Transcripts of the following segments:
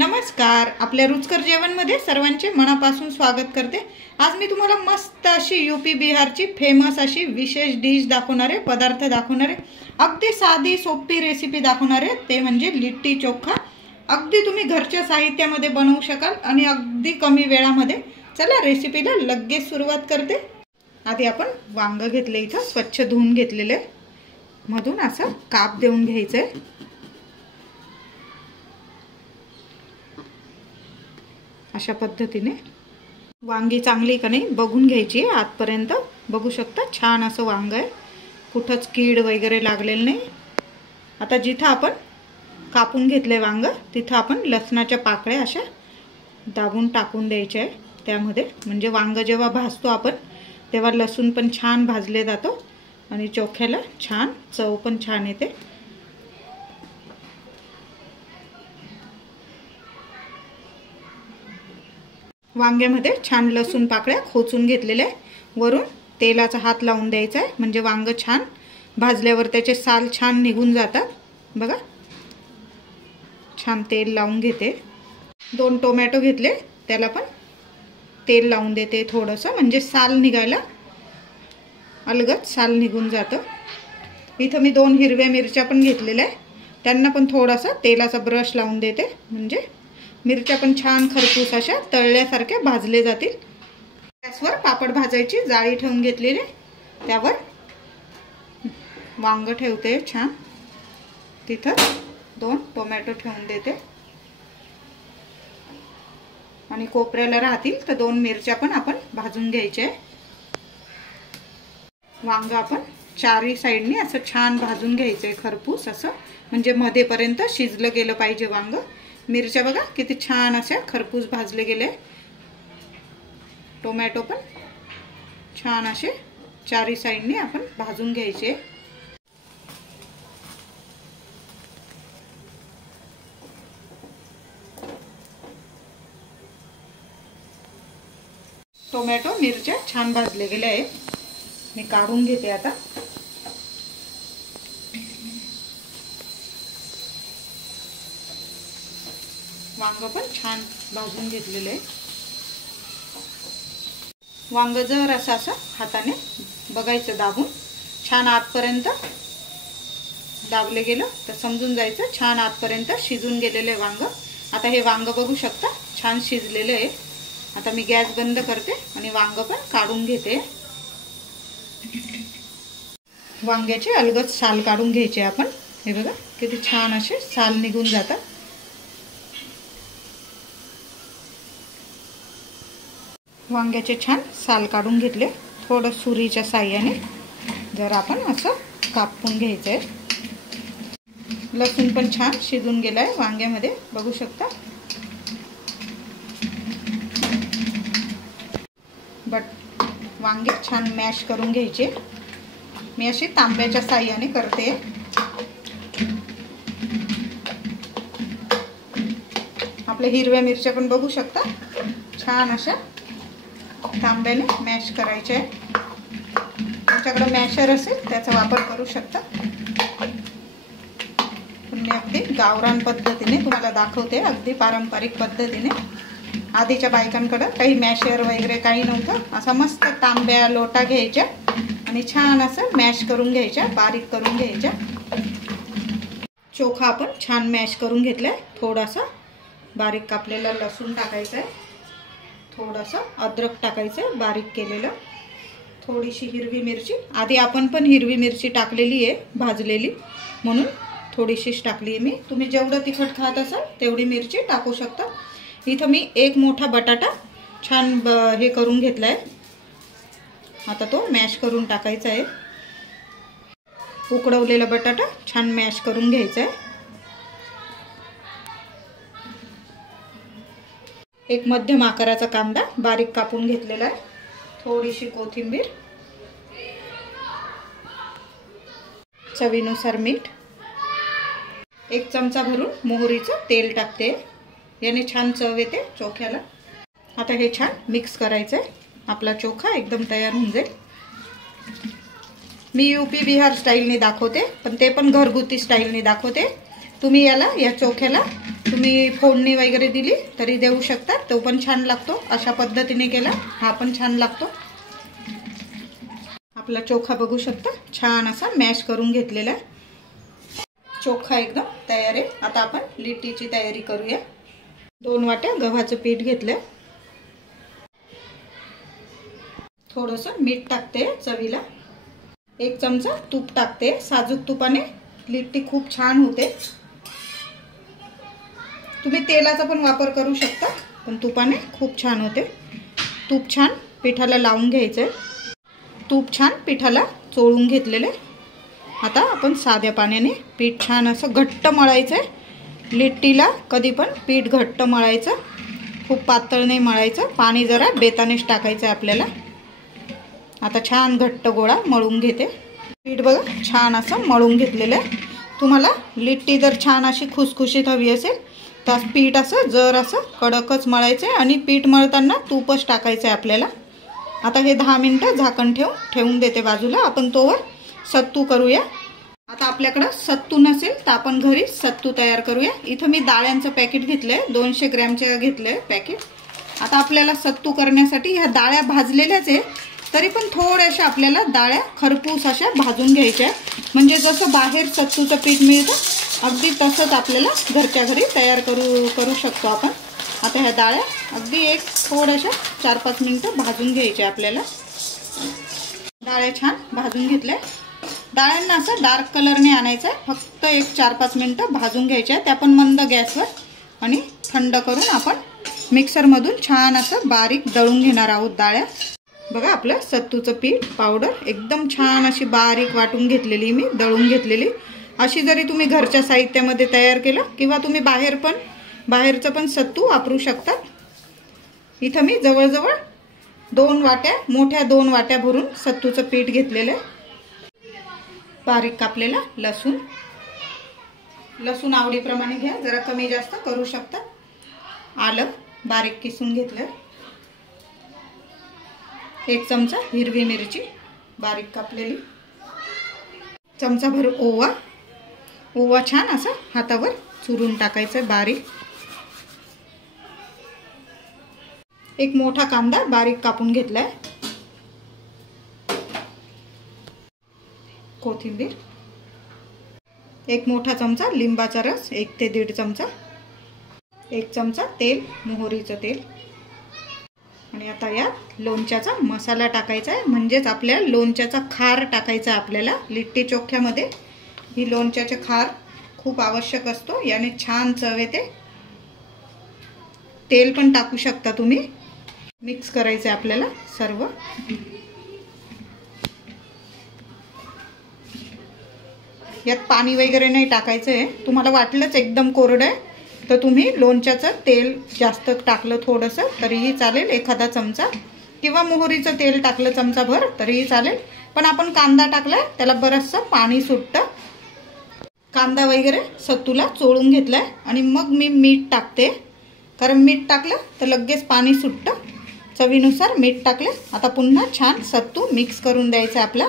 नमस्कार, आपल्या रुचकर जेवणमध्ये सर्वांचे मनापासून स्वागत करते। आज मी तुम्हाला मस्त अशी यूपी बिहारची फेमस अशी विशेष डिश दाखवणार आहे, पदार्थ दाखवणार आहे। अगदी साधी सोपी रेसिपी दाखवणार आहे, ते म्हणजे लिट्टी चोखा। अगदी तुम्ही घरच्या साहित्यामध्ये बनवू शकाल आणि अगदी कमी वेळामध्ये। चला रेसिपीला लगेच सुरुवात करते। आधी आपण वांग घेतले, इथं स्वच्छ धुवून घेतलेले, मधून असं काप देऊन घ्यायचंय। अशा पद्धतीने वांगी चांगली का नाही बघून घ्यायची। आतपर्यंत बघू शकता, छान असं वांग आहे, कुठंच कीड वगैरे लागलेलं नाही। आता जिथं आपण कापून घेतले वांग, तिथं आपण लसणाच्या पाकळ्या अशा दाबून टाकून द्यायच्या आहे त्यामध्ये। म्हणजे वांग जेव्हा भाजतो आपण तेव्हा लसूण पण छान भाजले जातो आणि चोख्याला छान चव पण छान येते। वांग्यामध्ये छान लसूण पाकळ्या खोचून घेतलेल्या आहे। वरून तेलाचा हात लावून द्यायचा आहे, म्हणजे वांग छान भाजल्यावर त्याचे साल छान निघून जातात। बघा, छान तेल लावून घेते। 2 टोमॅटो घेतले, त्याला पण तेल लावून देते थोडंसं, म्हणजे साल निघायला अलगद साल निघून जातं। इथं मी 2 हिरव्या मिरच्या पण घेतलेल्या आहे, त्यांना पण थोडासा तेलाचा ब्रश लावून देते, म्हणजे मिरच्या पण छान खरपूस अशा तळल्यासारख्या भाजले जातील। गॅसवर पापड भाजायची जाळी ठेवून घेतलेली, त्यावर वांग ठेवते छान, तिथं 2 टोमॅटो ठेवून देते आणि कोपऱ्याला राहतील तर 2 मिरच्या पण आपण भाजून घ्यायचे। वांग आपण चारही साइडनी असं छान भाजून घ्यायचंय खरपूस असं, म्हणजे मध्येपर्यंत शिजलं गेलं पाहिजे वांग। मिरच्या बघा किती छान अशा खरपूस भाजले गेले। टोमॅटो पण छान असे चारही साइडनी आपण भाजून घ्यायचे। टोमॅटो मिरच्या छान भाजले गेले आहे, मी काढून घेते आता। वांग पण छान भाजून घेतलेले आहे। वांग जर असं हाताने बघायचं दाबून, छान आतपर्यंत दाबले गेलं तर समजून जायचं छान आतपर्यंत शिजून गेलेले वांग। आता हे वांग बघू शकता छान शिजलेले आहे। आता मी गॅस बंद करते आणि वांग पण काढून घेते। वांग्याचे अलगद साल काढून घ्यायचे आपण। हे बघा किती छान असे साल निघून जातात। वांग्याचे छान साल काढून घेतले, थोडं सुरीच्या साहाय्याने जर आपण असं कापून घ्यायचंय। लसूण पण छान शिजून गेलाय वांग्यामध्ये, बघू शकता। वांगे छान मॅश करून घ्यायचे, मी अशी तांब्याच्या साहाय्याने करते। आपल्या हिरव्या मिरच्या पण बघू शकता छान अशा तांब्याने मॅश करायचे। तुमच्याकडे मॅशर असेल त्याचा वापर करू शकता, पण मी अगदी गावरान पद्धतीने तुम्हाला दाखवते, अगदी पारंपरिक पद्धतीने। आधीच्या बायकांकडे काही मॅशर वगैरे काही नव्हतं। असा मस्त तांब्या लोटा घ्यायच्या आणि छान असं मॅश करून घ्यायच्या, बारीक करून घ्यायच्या। चोखा आपण छान मॅश करून घेतलाय। थोडासा बारीक कापलेला लसूण टाकायचा आहे, थोडासा अद्रक टाकायचं बारीक केलेलं, थोडीशी हिरवी मिरची। आधी आपण पण हिरवी मिरची टाकलेली आहे भाजलेली, म्हणून थोडीशीच टाकली आहे मी। तुम्ही जेवढं तिखट खात असाल तेवढी मिरची टाकू शकता। इथं मी 1 मोठा बटाटा छान हे करून घेतलाय, आता तो मॅश करून टाकायचा आहे। उकडवलेला बटाटा छान मॅश करून घ्यायचा आहे। एक मध्यम आकाराचा कांदा बारीक कापून घेतलेला आहे, थोडीशी कोथिंबीर, चवीनुसार मीठ, 1 चमचा भरून मोहरीचं तेल टाकते, याने छान चव येते चोख्याला। आता हे छान मिक्स करायचं आहे, आपला चोखा एकदम तयार होऊन जाईल। मी यूपी बिहार स्टाईलने दाखवते, पण ते पण घरगुती स्टाईलने दाखवते। तुम्ही या चोख्याला तुम्ही फोडणी वगैरे दिली तरी देऊ शकता, तो पण छान लागतो। अशा पद्धतीने केला हा पण छान लागतो। आपला चोखा बघू शकता छान असा मॅश करून घेतलेला आहे। चोखा एकदम तयार आहे। आता आपण लिट्टीची तयारी करूया। 2 वाट्या गव्हाचं पीठ घेतलं, थोडंसं मीठ टाकते चवीला, 1 चमचा तूप टाकते। साजूक तुपाने लिट्टी खूप छान होते। तुम्ही तेलाचा पण वापर करू शकता, पण तुपाने खूप छान होते। तूप छान पिठाला लावून घ्यायचंय। तूप छान पिठाला चोळून घेतलेले। आता आपण साध्या पाण्याने पीठ छान असं घट्ट मळायचंय। लिट्टीला कधी पण पीठ घट्ट मळायचं, खूप पातळ नाही मळायचं। पाणी जरा बेतानेच टाकायचं आपल्याला। आता छान घट्ट गोळा मळून घेते। पीठ बघा छान असं मळून घेतलेलं आहे। तुम्हाला लिट्टी जर छान अशी खुसखुशीत हवी असेल तर पीठ असं जर असं कडकच मळायचं आणि पीठ मळताना तूपच टाकायचं आहे आपल्याला। आता हे 10 मिनिटं झाकण ठेवून देते बाजूला। आपण तोवर सत्तू करूया। आता आपल्याकडे सत्तू नसेल तर आपण घरी सत्तू तयार करूया। इथं मी डाळ्यांचं पॅकेट घेतलंय, 200 ग्रॅमचे घेतलंय पॅकेट। आता आपल्याला सत्तू करण्यासाठी ह्या डाळ्या भाजलेल्याच आहे, तरी पण थोड्याशा आपल्याला डाळ्या खरपूस अशा भाजून घ्यायच्या, म्हणजे जसं बाहेर सत्तूचं पीठ मिळतं अगदी तसंच आपल्याला घरच्या घरी तयार करू शकतो आपण। आता ह्या डाळ्या अगदी थोड्याशा 4-5 मिनिटं भाजून घ्यायच्या आपल्याला। डाळ्या छान भाजून घेतल्या। डाळ्यांना असं डार्क कलरने आणायचं आहे, फक्त 4-5 मिनिटं भाजून घ्यायच्या, त्या पण मंद गॅसवर। आणि थंड करून आपण मिक्सरमधून छान असं बारीक दळून घेणार आहोत डाळ्या। बघा आपलं सत्तूचं पीठ पावडर एकदम छान अशी बारीक वाटून घेतलेली, मी दळून घेतलेली। अशी जरी तुम्ही घरच्या साहित्यामध्ये तयार केलं किंवा तुम्ही बाहेरचं पण सत्तू वापरू शकता। इथं मी जवळजवळ 2 वाट्या, मोठ्या 2 वाट्या भरून सत्तूचं पीठ घेतलेलं आहे। बारीक कापलेला लसूण आवडीप्रमाणे घ्या, जरा कमी जास्त करू शकता। आलं बारीक किसून घेतलं, 1 चमचा हिरवी मिरची बारीक कापलेली, चमचाभर ओवा छान असं हातावर चुरून टाकायचं बारीक। 1 मोठा कांदा बारीक कापून घेतलाय, कोथिंबीर, 1 मोठा चमचा लिंबाचा रस, 1 ते 1.5 चमचा, 1 चमचा तेल, मोहरीचं तेल। आणि आता यात लोणच्याचा मसाला टाकायचा आहे, म्हणजेच आपल्या लोणच्याचा खार टाकायचा आपल्याला। लिट्टी चोख्यामध्ये ही लोणच्याचे खार खूप आवश्यक असतो, याने छान चव येते। तेल पण टाकू शकता तुम्ही। मिक्स करायचं आहे आपल्याला सर्व। यात पाणी वगैरे नाही टाकायचं आहे। तुम्हाला वाटलंच एकदम कोरडं आहे तर तुम्ही लोणच्याचं तेल जास्त टाकलं थोडंसं तरीही चालेल, एखादा चमचा, किंवा मोहरीचं तेल टाकलं चमचाभर तरीही चालेल। पण आपण कांदा टाकलाय त्याला बरचसं पाणी सुटतं। कांदा वगैरे सत्तूला चोळून घेतलाय आणि मग मी मीठ टाकते, कारण मीठ टाकलं तर लगेच पाणी सुटतं। चवीनुसार मीठ टाकले। आता पुन्हा छान सत्तू मिक्स करून द्यायचा आपला।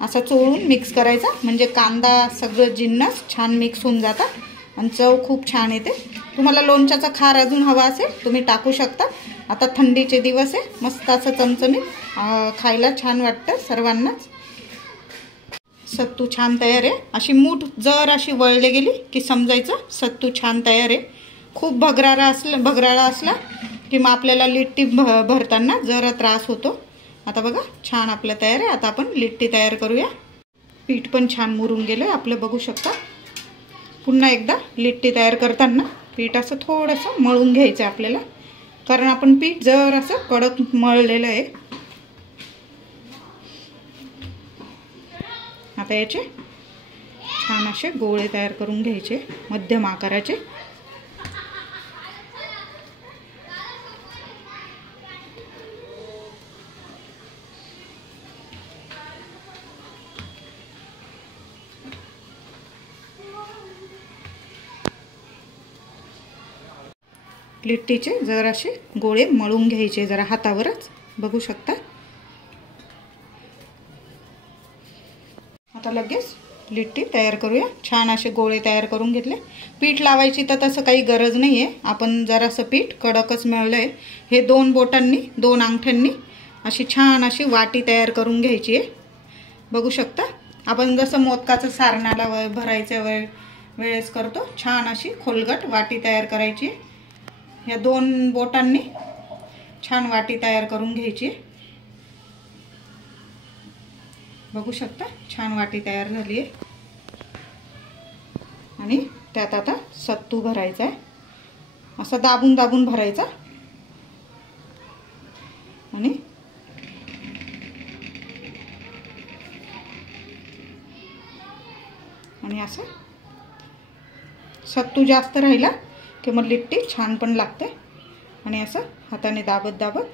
असं चोळून मिक्स करायचा, म्हणजे कांदा सगळं जिन्नस छान मिक्स होऊन जातात आणि चव खूप छान येते। तुम्हाला लोणच्याचा खार अजून हवा असेल तुम्ही टाकू शकता। आता थंडीचे दिवस आहे, मस्त असं चमचमीत खायला छान वाटतं सर्वांनाच। सत्तू छान तयार आहे। अशी मूठ जर अशी वळले गेली की समजायचं सत्तू छान तयार आहे। खूप भगराळा असला की मग आपल्याला लिट्टी भरताना जरा त्रास होतो। आता बघा छान आपलं तयार आहे। आता आपण लिट्टी तयार करूया। पीठ पण छान मुरून गेलं आपलं, बघू शकता। पुन्हा एकदा लिट्टी तयार करताना पीठ असं थोडंसं मळून घ्यायचं आपल्याला, कारण आपण पीठ जर असं कडक मळलेलं आहे। आता याचे छान असे गोळे तयार करून घ्यायचे मध्यम आकाराचे। लिट्टीचे जरासे गोळे मळून घ्यायचे जरा हातावरच, बघू शकता। आता लगेच लिट्टी तयार करूया। छान असे गोळे तयार करून घेतले। पीठ लावायची तर तसं काही गरज नाही आहे, आपण जरासं पीठ कडकच मळलं आहे। हे 2 बोटांनी 2 अंगठ्यांनी अशी छान अशी वाटी तयार करून घ्यायची आहे। बघू शकता आपण जसं मोदकाचं सारणाला भरायच्या वेळेस करतो, छान अशी खोलगट वाटी तयार करायची। या 2 बोटांनी छान वाटी तयार करून घ्यायची। बघू शकता छान वाटी तयार झाली आहे। आणि त्यात आता सत्तू भरायचा आहे, असं दाबून दाबून भरायचा आणि असं सत्तू जास्त राहिला की मग लिट्टी छान पण लागते। आणि असं हाताने दाबत दाबत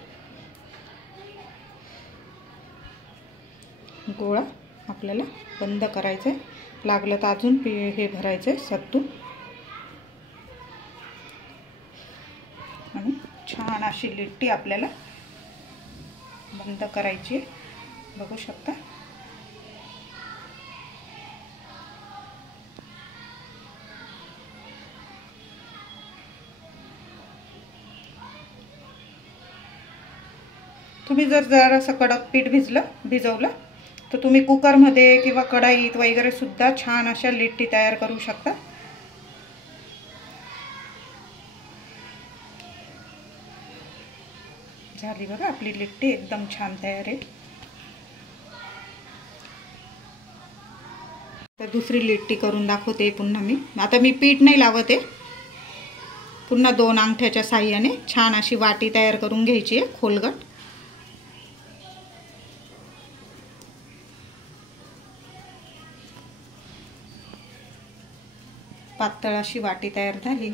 गोळा आपल्याला बंद करायचा आहे। लागलं तर अजून हे भरायचं आहे सत्तू आणि छान अशी लिट्टी आपल्याला बंद करायची। बघू शकता तुम्ही जर असं कडक पीठ भिजवलं तर तुम्ही कुकरमध्ये किंवा कढाईत वगैरे सुद्धा छान अशा लिट्टी तयार करू शकता। झाली बघा आपली लिट्टी एकदम छान तयार आहे। तर दुसरी लिट्टी करून दाखवते पुन्हा मी। आता मी पीठ नाही लावत आहे, पुन्हा 2 अंगठ्याच्या साहाय्याने छान अशी वाटी तयार करून घ्यायची आहे खोलगट। पातळ अशी वाटी तयार झाली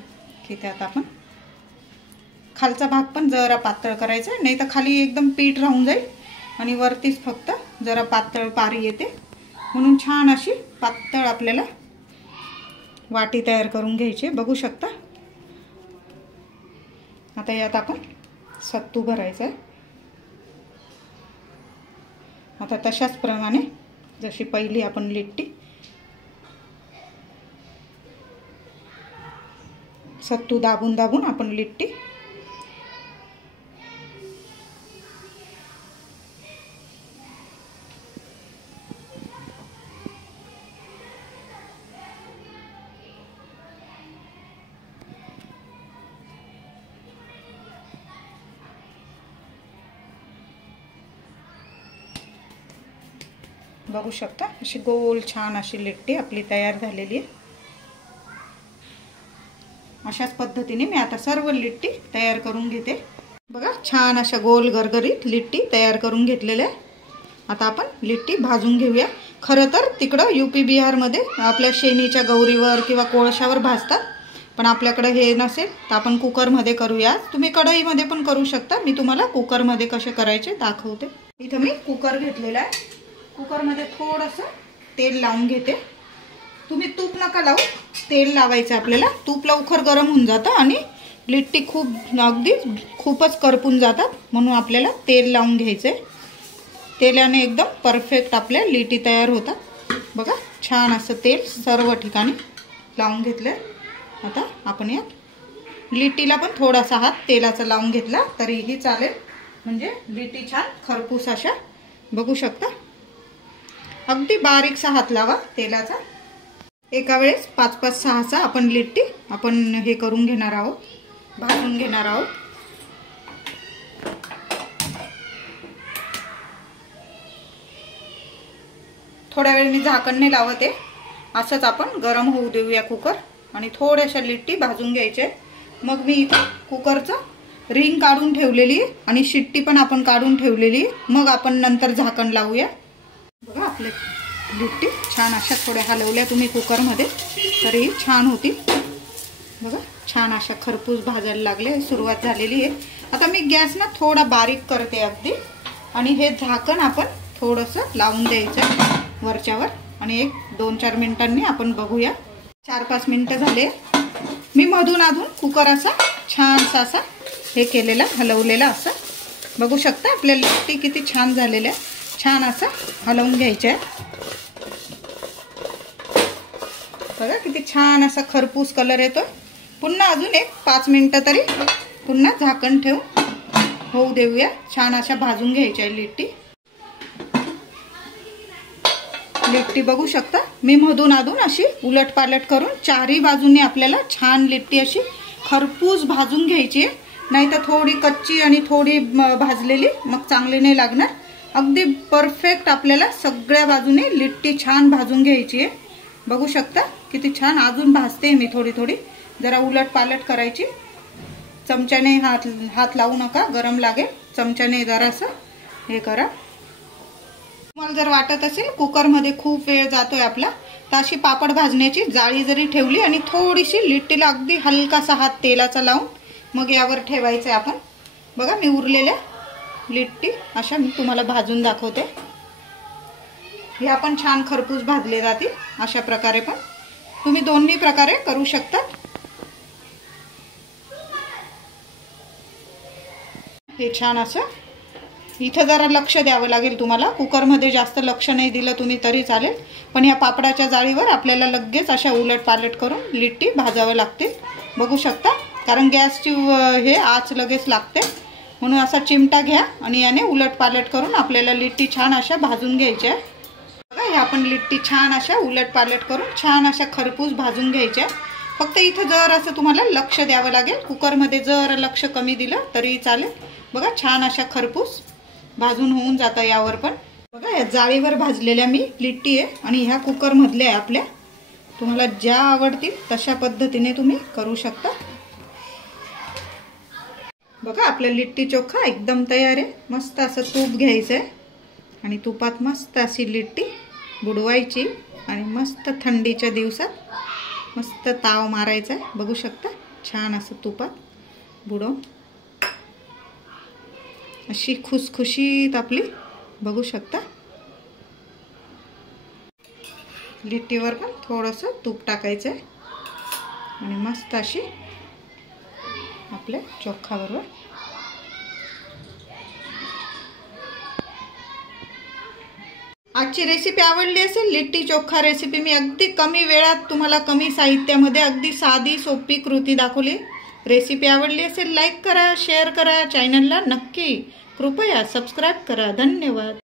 की त्यात आपण खालचा भाग पण जरा पातळ करायचा, नाही तर खाली एकदम पीठ राहून जाईल आणि वरतीच फक्त जरा पातळ पारी येते, म्हणून छान अशी पातळ आपल्याला वाटी तयार करून घ्यायची। बघू शकता आता यात आपण सत्तू भरायचा आहे। आता तशाच प्रमाणे जशी पहिली आपण लिट्टी सत्तू दाबून दाबून आपण लिट्टी बघू शकता अशी गोल छान अशी लिट्टी आपली तयार झालेली आहे। अशाच पद्धतीने मी आता सर्व लिट्टी तयार करून घेते। बघा छान अशा गोल गरगरीत लिट्टी तयार करून घेतलेल्या आहे। आता आपण लिट्टी भाजून घेऊया। खरं तर तिकडं यूपी बिहारमध्ये आपल्या शेणीच्या गौरीवर किंवा कोळशावर भाजतात, पण आपल्याकडे हे नसेल तर आपण कुकरमध्ये करूया। तुम्ही कढईमध्ये पण करू शकता, मी तुम्हाला कुकरमध्ये कसे करायचे दाखवते। इथं मी कुकर घेतलेला आहे, कुकरमध्ये थोडंसं तेल लावून घेते। तुम्ही तूप नका लावू, तेल लावायचं आपल्याला। तूप लवकर गरम होऊन जातं आणि लिट्टी खूपच करपून जातात, म्हणून आपल्याला तेल लावून घ्यायचे। तेलाने एकदम परफेक्ट आपल्या लिट्टी तयार होतात। बघा छान असं तेल सर्व ठिकाणी लावून घेतलं। आता आपण या लिट्टीला पण थोडासा हात तेलाचा लावून घेतला तरीही चालेल, म्हणजे लिट्टी छान खरपूस अशा। बघू शकता अगदी बारीकसा हात लावा तेलाचा। एका वेळेस 5-5, 6 आपण लिट्टी हे करून घेणार आहोत, भाजून घेणार आहोत। थोड्या वेळ मी झाकण नाही लावत आहे, असंच आपण गरम होऊ देऊया कुकर आणि थोड्याशा लिट्टी भाजून घ्यायचे। मग मी इथं कुकरचं रिंग काढून ठेवलेली आहे आणि शिट्टी पण आपण काढून ठेवलेली आहे, मग आपण नंतर झाकण लावूया। बघा आपले लिट्टी छान अशा थोड्या हलवल्या तुम्ही कुकरमध्ये तरी छान होतील। बघा छान अशा खरपूस भाजायला लागले, सुरुवात झालेली आहे। आता मी गॅस ना थोडा बारीक करते अगदी, आणि हे झाकण आपण थोडंसं लावून द्यायचं वरच्यावर आणि 1-2-4 मिनिटांनी आपण बघूया। 4-5 मिनिटं झाले, मी मधून अधून कुकर असा छानसा असा हे केलेला हलवलेला असं। बघू शकता आपल्या लिट्टी किती छान झालेल्या, छान असं हलवून घ्यायचं आहे। बघा किती छान असा खरपूस कलर येतो. पुन्हा अजून एक 5 मिनिटं तरी पुन्हा झाकण ठेवून होऊ देऊया. छान अशा भाजून घ्यायच्या लिट्टी. लिट्टी बघू शकता मी मधून अधून अशी उलटपालट करून चारही बाजूने आपल्याला छान लिट्टी अशी खरपूस भाजून घ्यायची आहे. नाही तर थोडी कच्ची आणि थोडी भाजलेली मग चांगली नाही लागणार. अगदी परफेक्ट आपल्याला सगळ्या बाजूने लिट्टी छान भाजून घ्यायची आहे. बघू शकता किती छान. अजून भाजते मी थोडी थोडी. जरा उलटपालट करायची. चमच्याने हात लावू नका, गरम लागेल. चमच्याने जरासं हे करा. तुम्हाला जर वाटत असेल कुकरमध्ये खूप वेळ जातोय आपला, तर अशी पापड भाजण्याची जाळी जरी ठेवली आणि थोडीशी लिट्टीला अगदी हलकासा हात तेलाचा लावून मग यावर ठेवायचं आपण. बघा मी उरलेल्या लिट्टी अशा मी तुम्हाला भाजून दाखवते. ह्या पण छान खरपूस भाजले जातील. अशा प्रकारे पण तुम्ही दोन्ही प्रकारे करू शकता. हे छान असं इथं जरा लक्ष द्यावं लागेल तुम्हाला. कुकरमध्ये जास्त लक्ष नाही दिलं तुम्ही तरी चालेल, पण या पापडाच्या जाळीवर आपल्याला लगेच अशा उलटपालट करून लिट्टी भाजावं लागते. बघू शकता कारण गॅसची हे आच लगेच लागते. म्हणून असा चिमटा घ्या आणि याने उलटपालट करून आपल्याला लिट्टी छान अशा भाजून घ्यायच्या. बघा ह्या आपण लिट्टी छान अशा उलटपालट करून छान अशा खरपूस भाजून घ्यायच्या. फक्त इथं जर असं तुम्हाला लक्ष द्यावं लागेल. कुकरमध्ये जर लक्ष कमी दिलं तरी चालेल. बघा छान अशा खरपूस भाजून होऊन जातं यावर पण. बघा या जाळीवर भाजलेल्या मी लिट्टी आहे आणि ह्या कुकरमधल्या आहे आपल्या. तुम्हाला ज्या आवडतील तशा पद्धतीने तुम्ही करू शकता. बघा आपल्या लिट्टी चोखा एकदम तयार आहे. मस्त असं तूप घ्यायचं आहे आणि तुपात मस्त अशी लिट्टी बुडवायची आणि मस्त थंडीच्या दिवसात मस्त ताव मारायचा आहे. बघू शकता छान असं तुपात बुडवून अशी खुसखुशीत आपली. बघू शकता लिट्टीवर पण थोडंसं तूप टाकायचं आहे आणि मस्त अशी आपल्या चोखाबरोबर. आजची रेसिपी आवडली असेल. लिट्टी चोखा रेसिपी मी अगदी कमी वेळात तुम्हाला कमी साहित्यामध्ये अगदी साधी सोपी कृती दाखवली. रेसिपी आवडली असेल लाईक करा, शेअर करा. चॅनलला नक्की कृपया सबस्क्राईब करा. धन्यवाद.